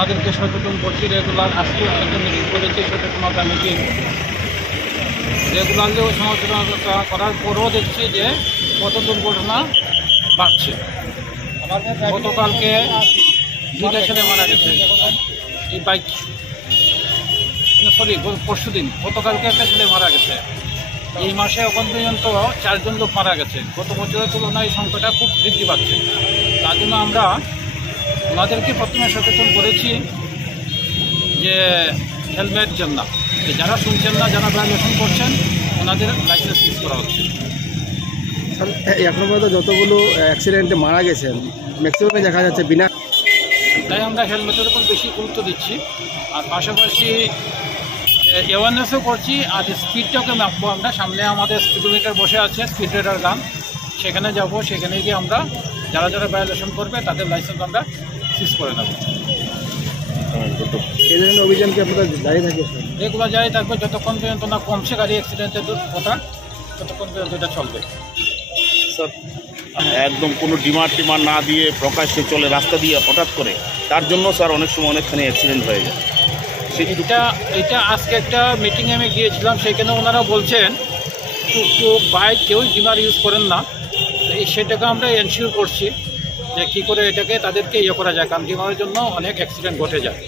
ওনাদেরকে সচেতন করছি রেগুলার। আজকে একটা মিটিং করেছি, সচেতনতা মিটিং। রেগুলারলি ওই সচেতনতা করার পরেও দেখছি যে কত দুর্ঘটনা বাড়ছে। গতকালকে 2টা ছেলে মারা গেছে এই বাইক, সরি পরশুদিন গতকালকে একটা ছেলে মারা গেছে। এই মাসে এখন পর্যন্ত 4 জন লোক মারা গেছে। গত বছরের তুলনায় এই সংখ্যাটা খুব বৃদ্ধি পাচ্ছে। তার জন্য আমরা ওনাদেরকে প্রথমে সচেতন করেছি যে হেলমেট জন্য, যে যারা শুনছেন না, যারা ভায়োলেশন করছেন ওনাদের লাইসেন্স সিজ করা হচ্ছে। এখনো পর্যন্ত যতগুলো অ্যাক্সিডেন্টে মারা গেছেন ম্যাক্সিমামে দেখা যাচ্ছে বিনা, তাই আমরা হেলমেটের উপর বেশি গুরুত্ব দিচ্ছি। আর পাশাপাশি অ্যাওয়ারনেসও করছি। আর স্পিডটাকে মাপবো আমরা। সামনে আমাদের স্পিডোমিটার বসে আছে, স্পিড রেডার গান, সেখানে যাব। সেখানে গিয়ে আমরা যারা যারা ভায়োলেশন করবে তাদের লাইসেন্স আমরা সিজ করে দেবো। এই ধরনের অভিযান কি আপনারা জারি থাকে? রেগুলার জারি থাকবে যতক্ষণ পর্যন্ত না কমছে গাড়ি অ্যাক্সিডেন্টের কথা, ততক্ষণ পর্যন্ত এটা চলবে। স্যার একদম কোনো ডিমান্ড না দিয়ে প্রকাশ্যে চলে রাস্তা দিয়ে হঠাৎ করে, তার জন্য স্যার অনেক সময় অনেকখানি অ্যাক্সিডেন্ট হয়ে যায়। এটা আজকে একটা মিটিংয়ে আমি গিয়েছিলাম, সেখানে ওনারা বলছেন টুকটুক বাইক কেউই ডিমার ইউজ করেন না। সেটাকে আমরা এনশিওর করছি যে কী করে এটাকে তাদেরকে করা যায়, কারণ ডিমারের জন্য অনেক অ্যাক্সিডেন্ট ঘটে যায়।